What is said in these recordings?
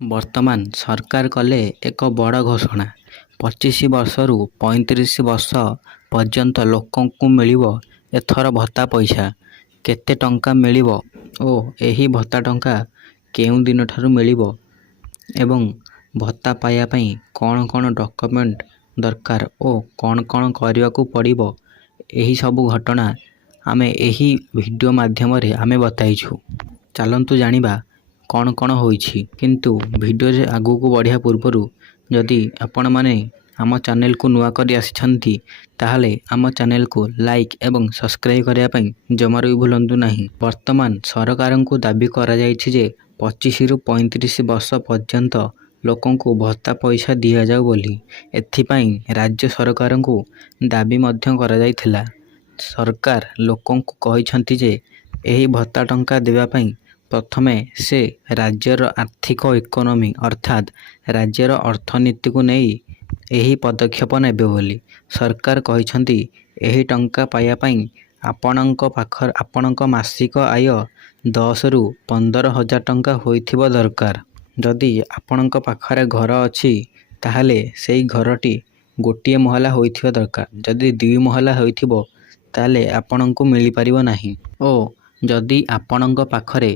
ବର୍ତ୍ତମାନ ସରକାର କଲେ ଏକ ବଡ଼ ଘୋଷଣା। 25 ବର୍ଷରୁ 35 ବର୍ଷ ପର୍ଯ୍ୟନ୍ତ ଲୋକଙ୍କୁ ମିଳିବ ଏଥର ଭତ୍ତା ପଇସା। କେତେ ଟଙ୍କା ମିଳିବ ଓ ଏହି ଭତ୍ତା ଟଙ୍କା କେଉଁ ଦିନଠାରୁ ମିଳିବ ଏବଂ ଭତ୍ତା ପାଇବା ପାଇଁ କ'ଣ କ'ଣ ଡକୁମେଣ୍ଟ ଦରକାର ଓ କ'ଣ କ'ଣ କରିବାକୁ ପଡ଼ିବ, ଏହି ସବୁ ଘଟଣା ଆମେ ଏହି ଭିଡ଼ିଓ ମାଧ୍ୟମରେ ଆମେ ବତାଇଛୁ। ଚାଲନ୍ତୁ ଜାଣିବା କ'ଣ କ'ଣ ହୋଇଛି। କିନ୍ତୁ ଭିଡ଼ିଓରେ ଆଗକୁ ବଢ଼ିବା ପୂର୍ବରୁ ଯଦି ଆପଣମାନେ ଆମ ଚ୍ୟାନେଲକୁ ନୂଆ କରି ଆସିଛନ୍ତି ତାହେଲେ ଆମ ଚ୍ୟାନେଲକୁ ଲାଇକ୍ ଏବଂ ସବସ୍କ୍ରାଇବ୍ କରିବା ପାଇଁ ଜମାରୁ ବି ଭୁଲନ୍ତୁ ନାହିଁ। ବର୍ତ୍ତମାନ ସରକାରଙ୍କୁ ଦାବି କରାଯାଇଛି ଯେ 25ରୁ 35 ବର୍ଷ ପର୍ଯ୍ୟନ୍ତ ଲୋକଙ୍କୁ ଭତ୍ତା ପଇସା ଦିଆଯାଉ ବୋଲି। ଏଥିପାଇଁ ରାଜ୍ୟ ସରକାରଙ୍କୁ ଦାବି ମଧ୍ୟ କରାଯାଇଥିଲା। ସରକାର ଲୋକଙ୍କୁ କହିଛନ୍ତି ଯେ ଏହି ଭତ୍ତା ଟଙ୍କା ଦେବା ପାଇଁ ପ୍ରଥମେ ସେ ରାଜ୍ୟର ଆର୍ଥିକ ଇକୋନୋମି ଅର୍ଥାତ୍ ରାଜ୍ୟର ଅର୍ଥନୀତିକୁ ନେଇ ଏହି ପଦକ୍ଷେପ ନେବେ ବୋଲି। ସରକାର କହିଛନ୍ତି ଏହି ଟଙ୍କା ପାଇବା ପାଇଁ ଆପଣଙ୍କ ମାସିକ ଆୟ 10ରୁ 15 ହଜାର ଟଙ୍କା ହୋଇଥିବା ଦରକାର। ଯଦି ଆପଣଙ୍କ ପାଖରେ ଘର ଅଛି ତାହେଲେ ସେହି ଘରଟି ଗୋଟିଏ ମହଲା ହୋଇଥିବା ଦରକାର। ଯଦି 2 ମହଲା ହୋଇଥିବ ତାହେଲେ ଆପଣଙ୍କୁ ମିଳିପାରିବ ନାହିଁ। ଓ ଯଦି ଆପଣଙ୍କ ପାଖରେ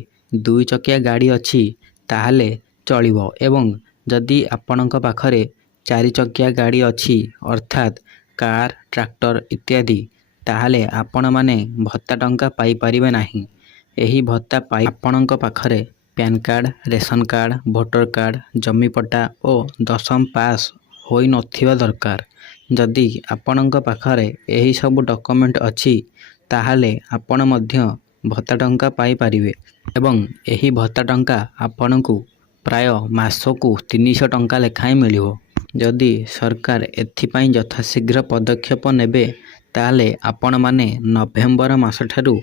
2 ଚକିଆ ଗାଡ଼ି ଅଛି ତାହେଲେ ଚଳିବ ଏବଂ ଯଦି ଆପଣଙ୍କ ପାଖରେ 4 ଚକିଆ ଗାଡ଼ି ଅଛି ଅର୍ଥାତ୍ କାର୍, ଟ୍ରାକ୍ଟର ଇତ୍ୟାଦି, ତାହେଲେ ଆପଣମାନେ ଭତ୍ତା ଟଙ୍କା ପାଇପାରିବେ ନାହିଁ। ଏହି ଭତ୍ତା ପାଇ ଆପଣଙ୍କ ପାଖରେ PAN card, ration card, voter card, ଜମିପଟ୍ଟା ଓ 10ମ ପାସ୍ ହୋଇନଥିବା ଦରକାର। ଯଦି ଆପଣଙ୍କ ପାଖରେ ଏହି ସବୁ ଡକୁମେଣ୍ଟ ଅଛି ତାହେଲେ ଆପଣ ମଧ୍ୟ ଭତ୍ତା ଟଙ୍କା ପାଇପାରିବେ ଏବଂ ଏହି ଭତ୍ତା ଟଙ୍କା ଆପଣଙ୍କୁ ପ୍ରାୟ ମାସକୁ 300 ଟଙ୍କା ଲେଖାଏଁ ମିଳିବ। ଯଦି ସରକାର ଏଥିପାଇଁ ଯଥାଶୀଘ୍ର ପଦକ୍ଷେପ ନେବେ ତାହେଲେ ଆପଣମାନେ ନଭେମ୍ବର ମାସଠାରୁ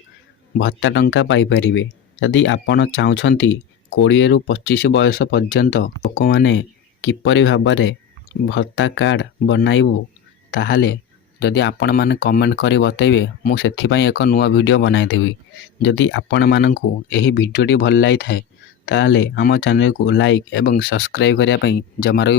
ଭତ୍ତା ଟଙ୍କା ପାଇପାରିବେ। ଯଦି ଆପଣ ଚାହୁଁଛନ୍ତି 20ରୁ 25 ବୟସ ପର୍ଯ୍ୟନ୍ତ ଲୋକମାନେ କିପରି ଭାବରେ ଭତ୍ତା କାର୍ଡ଼ ବନାଇବୁ, ତାହେଲେ ଯଦି ଆପଣମାନେ କମେଣ୍ଟ କରି ବତାଇବେ ମୁଁ ସେଥିପାଇଁ ଏକ ନୂଆ ଭିଡ଼ିଓ ବନାଇଦେବି। ଯଦି ଆପଣମାନଙ୍କୁ ଏହି ଭିଡ଼ିଓଟି ଭଲ ଲାଗିଥାଏ ତାହେଲେ ଆମ ଚ୍ୟାନେଲକୁ ଲାଇକ୍ ଏବଂ ସବସ୍କ୍ରାଇବ୍ କରିବା ପାଇଁ ଜମାରୁ